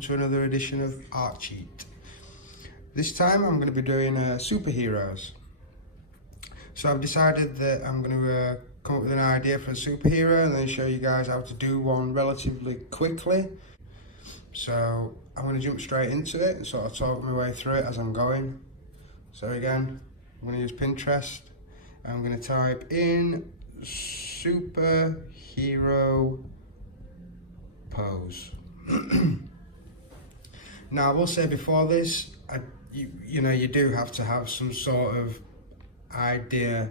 welcome to another edition of Art Cheat. This time I'm going to be doing superheroes. So I've decided that I'm going to come up with an idea for a superhero and then show you guys how to do one relatively quickly. So I'm going to jump straight into it and sort of talk my way through it as I'm going. So again, I'm going to use Pinterest. I'm going to type in superhero pose. Now I will say before this, you do have to have some sort of idea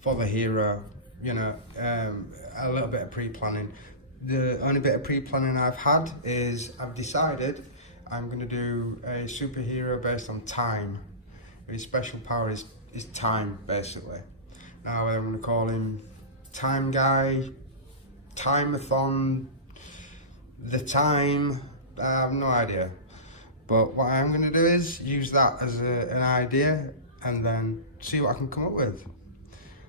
for the hero, a little bit of pre-planning. The only bit of pre-planning I've had is I've decided I'm going to do a superhero based on time. His special power is time, basically. Now I'm going to call him Time Guy, Timeathon, The Time, I have no idea. But what I'm going to do is use that as an idea and then see what I can come up with.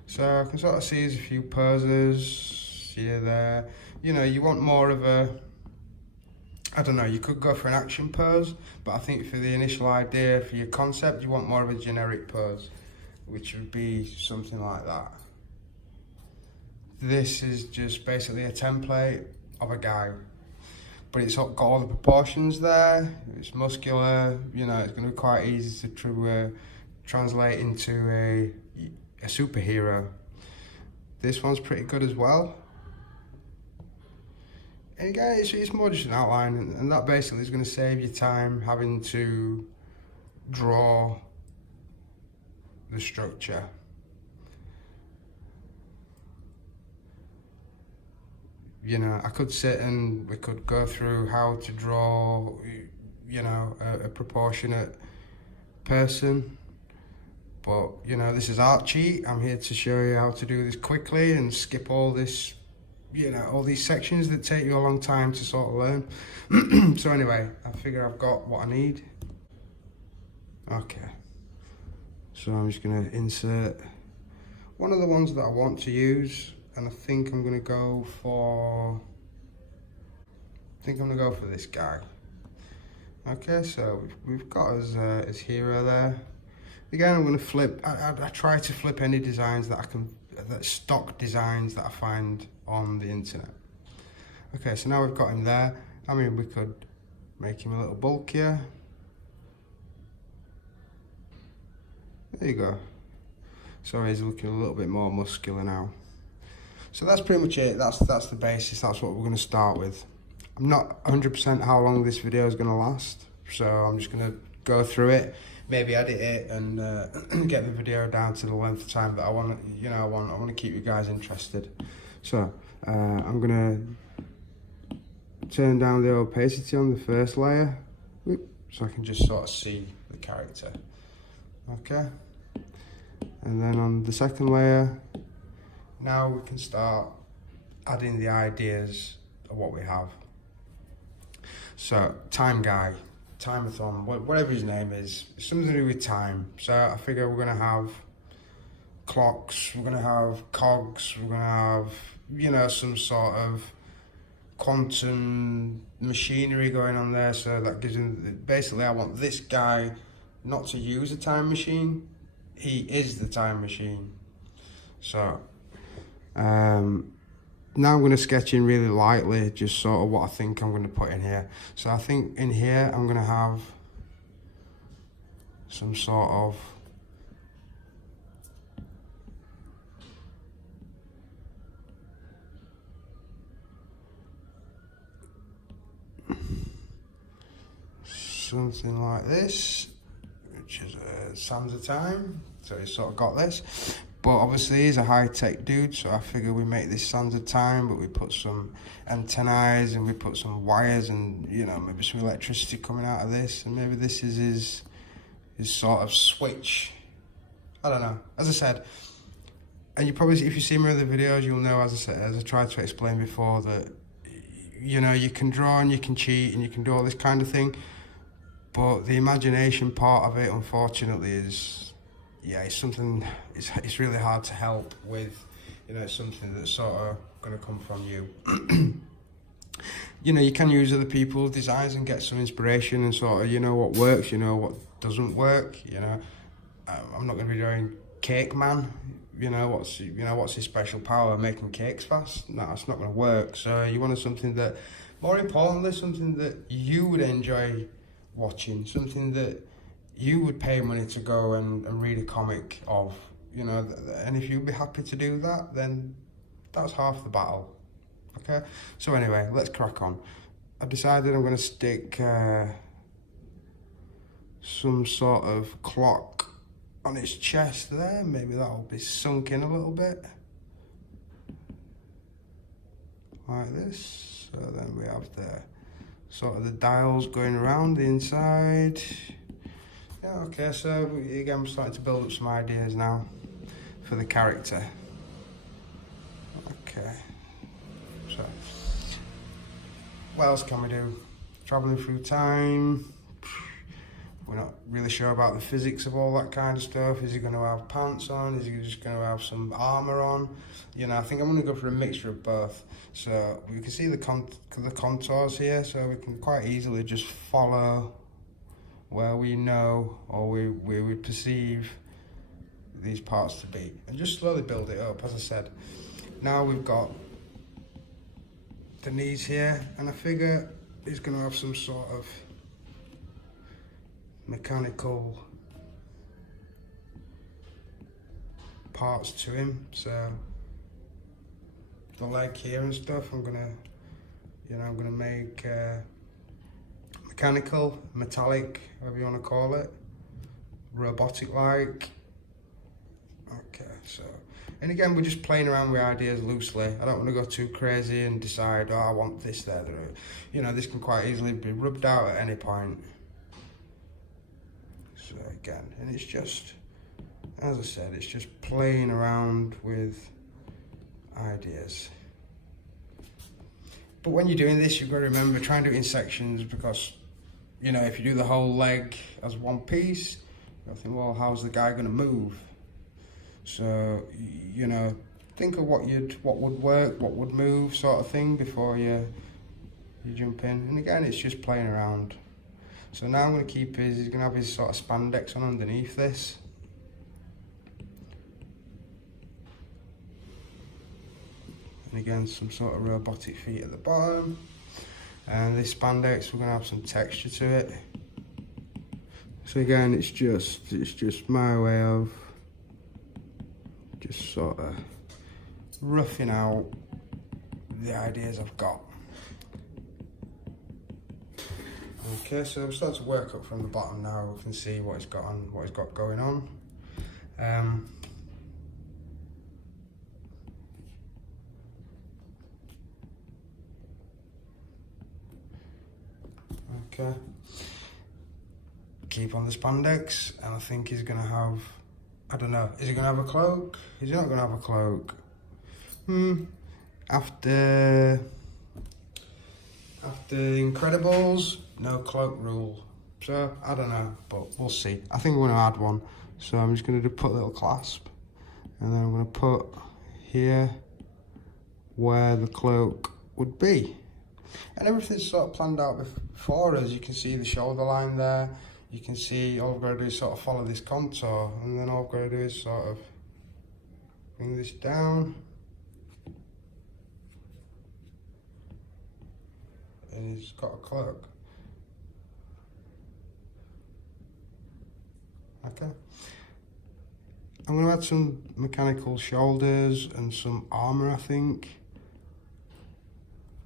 So I can sort of see there's a few poses here, there. You want more of a, I don't know, you could go for an action pose, but I think for the initial idea, for your concept, you want more of a generic pose, which would be something like that. This is just basically a template of a guy, but it's got all the proportions there. It's muscular, it's going to be quite easy to translate into a superhero. This one's pretty good as well. And again, it's more just an outline, and that basically is going to save you time having to draw the structure. I could sit and we could go through how to draw, a proportionate person. But, this is Art Cheat. I'm here to show you how to do this quickly and skip all this, all these sections that take you a long time to sort of learn. So anyway, I figure I've got what I need. Okay. So I'm just going to insert one of the ones that I want to use. And I think I'm going to go for this guy. Okay, so we've got his hero there. Again, I'm going to flip. I try to flip any designs that stock designs that I find on the internet. Okay, so now we've got him there. I mean, we could make him a little bulkier. There you go. So he's looking a little bit more muscular now. So that's pretty much it. That's the basis. That's what we're going to start with. I'm not 100% how long this video is going to last, so I'm just going to go through it, maybe edit it, and get the video down to the length of time that I want. I want to keep you guys interested. So I'm going to turn down the opacity on the first layer, so I can just sort of see the character. Okay, and then on the second layer. Now we can start adding the ideas of what we have. So, Time Guy, Timeathon, whatever his name is, something to do with time. So I figure we're going to have clocks, we're going to have cogs, we're going to have, some sort of quantum machinery going on there. So that gives him, basically I want this guy not to use a time machine. He is the time machine. So, now I'm going to sketch in really lightly, just sort of what I think I'm going to put in here. So I think in here I'm going to have some sort of something like this, which is Sands of Time. So he's sort of got this. But obviously he's a high-tech dude, so I figure we make this Sands of Time, but we put some antennae and we put some wires and, maybe some electricity coming out of this. And maybe this is his sort of switch. I don't know. As I said, and you probably, if you see my other videos, you'll know, as I tried to explain before, that, you can draw and you can cheat and you can do all this kind of thing. But the imagination part of it, unfortunately, is... yeah, it's something, it's really hard to help with, it's something that's sort of going to come from you. you know, you can use other people's designs and get some inspiration and sort of, you know, what works, you know, what doesn't work, you know. I'm not going to be doing Cake Man, you know, what's his special power, making cakes fast? No, it's not going to work. So you wanted something that, more importantly, something that you would enjoy watching, something that you would pay money to go and read a comic of, you know, and if you'd be happy to do that, then that's half the battle. Okay, so anyway, let's crack on. I've decided I'm going to stick some sort of clock on its chest there. Maybe that'll be sunk in a little bit. Like this. So then we have the sort of the dials going around the inside. Yeah, okay, so again, I'm starting to build up some ideas now for the character. Okay. So, what else can we do? Travelling through time. We're not really sure about the physics of all that kind of stuff. Is he going to have pants on? Is he just going to have some armour on? You know, I think I'm going to go for a mixture of both. So we can see the contours here, so we can quite easily just follow where we know or we perceive these parts to be. And just slowly build it up, as I said. Now we've got the knees here, and I figure he's going to have some sort of mechanical parts to him. So the leg here and stuff, I'm gonna make mechanical, metallic, whatever you want to call it, robotic-like. Okay, so. And again, we're just playing around with ideas loosely. I don't want to go too crazy and decide, oh, I want this, there. You know, this can quite easily be rubbed out at any point. So again, and it's just, as I said, it's just playing around with ideas. But when you're doing this, you've got to remember, try and do it in sections, because, you know, if you do the whole leg as one piece, you'll think, well, how's the guy going to move? So, you know, think of what would work, what would move, sort of thing, before you jump in. And again, it's just playing around. So now I'm going to keep he's going to have his sort of spandex on underneath this. And again, some sort of robotic feet at the bottom. And this spandex, we're going to have some texture to it. So again, it's just my way of just sort of roughing out the ideas I've got. Okay, so I'm starting to work up from the bottom now. We can see what it's got going on. Okay. Keep on the spandex, and I think he's gonna have, I don't know, is he gonna have a cloak? Is he not gonna have a cloak? After Incredibles, no cloak rule. So, I don't know, but we'll see. I think I'm gonna add one. So I'm just gonna put a little clasp, and then I'm gonna put here where the cloak would be. And everything's sort of planned out before us. You can see the shoulder line there. You can see all I've got to do is sort of follow this contour, and then all I've got to do is sort of bring this down. And he's got a cloak. Okay. I'm going to add some mechanical shoulders and some armour, I think.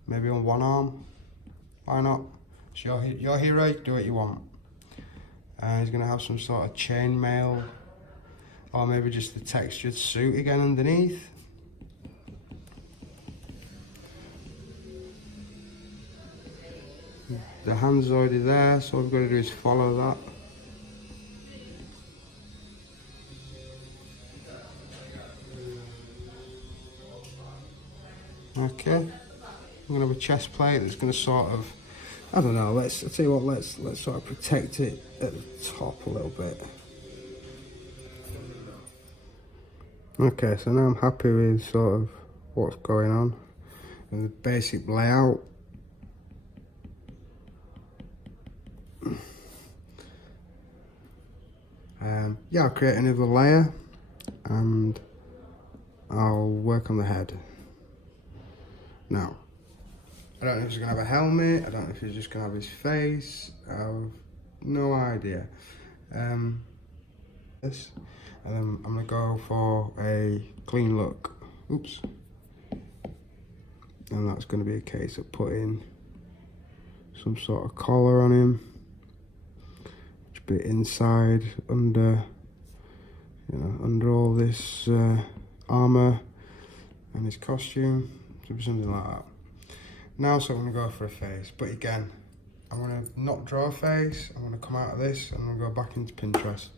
Maybe on one arm. Why not? It's your hero, do what you want. And he's going to have some sort of chainmail, or maybe just the textured suit again underneath. The hand's already there, so all we've got to do is follow that. Okay, I'm gonna have a chest plate that's gonna sort of, I don't know, I'll tell you what, let's sort of protect it at the top a little bit. Okay, so now I'm happy with sort of what's going on and the basic layout. yeah, I'll create another layer and I'll work on the head. Now, I don't know if he's gonna have a helmet, I don't know if he's just gonna have his face, I've no idea. This, and then I'm gonna go for a clean look. Oops. And that's gonna be a case of putting some sort of collar on him. Which bit inside, under, you know, under all this armor and his costume. Should be something like that. Now, so I'm gonna go for a face, but again, I'm gonna not draw a face. I'm gonna come out of this and I'm gonna go back into Pinterest.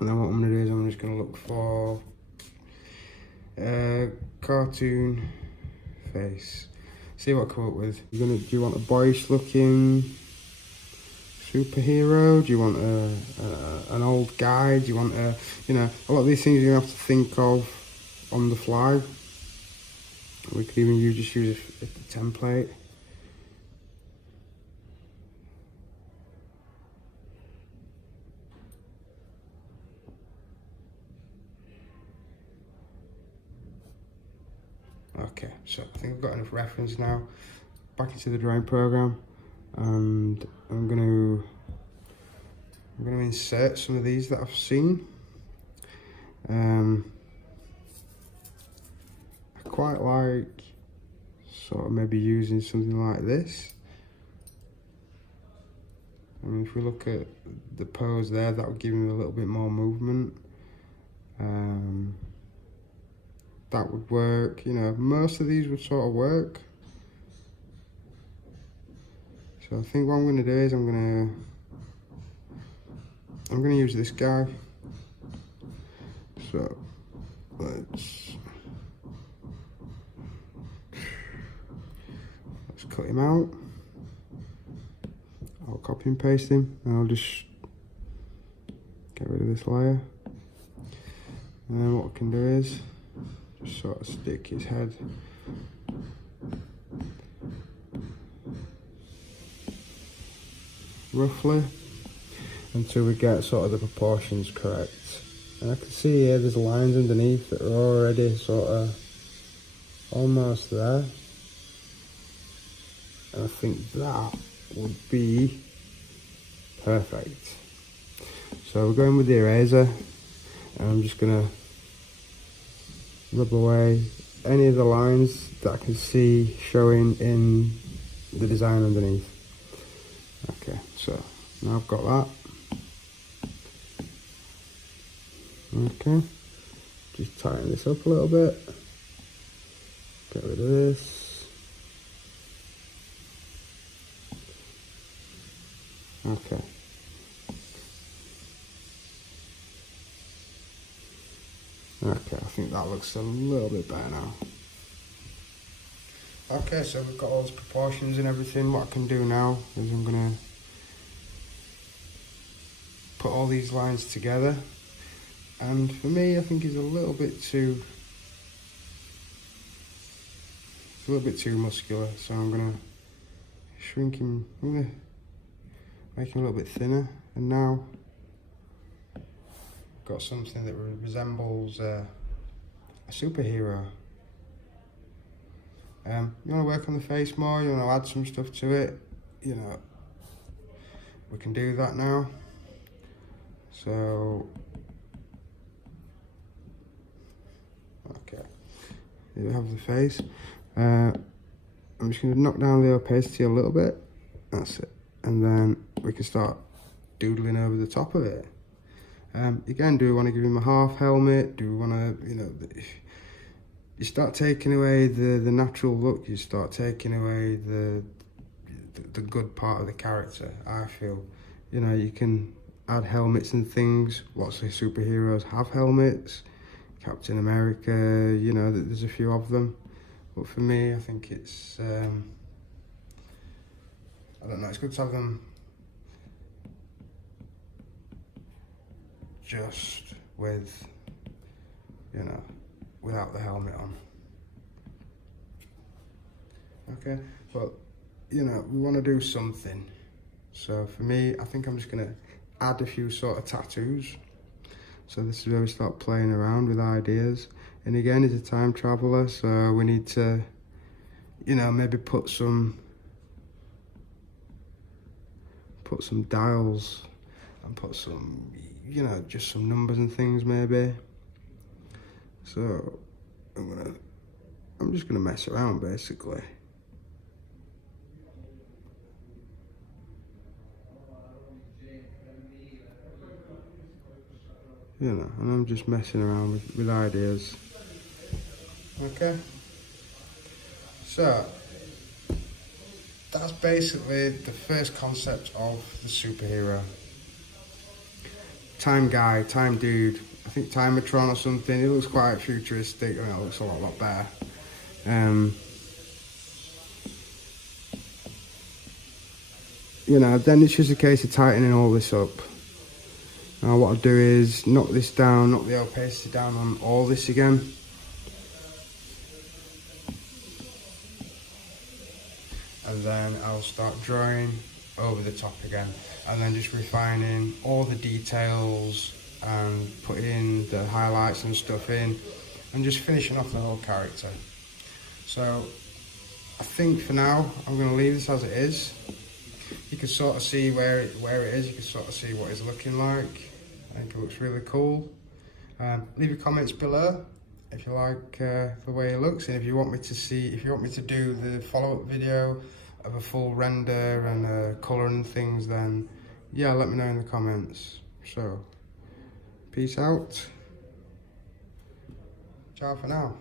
And then what I'm gonna do is I'm just gonna look for a cartoon face. See what I come up with. Do you want a boyish looking superhero? Do you want an old guy? Do you want you know, a lot of these things you're gonna have to think of on the fly. We could even just use a template. Okay, so I think I've got enough reference now. Back into the drawing program, and I'm gonna insert some of these that I've seen. I quite like sort of maybe using something like this. I mean, if we look at the pose there, that would give him a little bit more movement. That would work, you know, most of these would sort of work. So I think what I'm gonna do is I'm gonna use this guy. So let's cut him out. I'll copy and paste him, and I'll just get rid of this layer. And then what I can do is just sort of stick his head roughly until we get sort of the proportions correct. And I can see here there's lines underneath that are already sort of almost there. And I think that would be perfect. So we're going with the eraser, and I'm just gonna rub away any of the lines that I can see showing in the design underneath. Okay, so now I've got that. Okay, just tighten this up a little bit. Get rid of this. Okay. Okay, I think that looks a little bit better now. Okay, so we've got all the proportions and everything. What I can do now is I'm gonna put all these lines together. And for me, I think he's a little bit too muscular. So I'm gonna shrink him. I'm gonna make him a little bit thinner. And now got something that resembles a superhero. You want to work on the face more, you want to add some stuff to it, you know, we can do that now. So, okay, here we have the face. I'm just going to knock down the opacity a little bit, that's it, and then we can start doodling over the top of it. Again, do we want to give him a half helmet? Do we want to, you know, you start taking away the natural look, you start taking away the good part of the character, I feel. You know, you can add helmets and things. Lots of superheroes have helmets. Captain America, you know, there's a few of them. But for me, I think it's, I don't know, it's good to have them just with, you know, without the helmet on. Okay, but you know, we want to do something. So for me, I think I'm just gonna add a few sort of tattoos. So this is where we start playing around with ideas. And again, he's a time traveler, so we need to, you know, maybe put some dials and put some, you know, just some numbers and things maybe. So I'm just gonna mess around basically. You know, and I'm just messing around with ideas. Okay. So that's basically the first concept of the superhero. Time guy, time dude. I think Timetron or something. It looks quite futuristic. I mean, it looks a lot better. You know, then it's just a case of tightening all this up. Now what I'll do is knock this down, knock the opacity down on all this again. And then I'll start drawing over the top again. And then just refining all the details and putting the highlights and stuff in. And just finishing off the whole character. So I think for now, I'm going to leave this as it is. You can sort of see where it is, you can sort of see what it's looking like. I think it looks really cool. Leave your comments below if you like the way it looks, and if you want me to do the follow-up video of a full render and colour and things, then yeah, let me know in the comments. So, peace out. Ciao for now.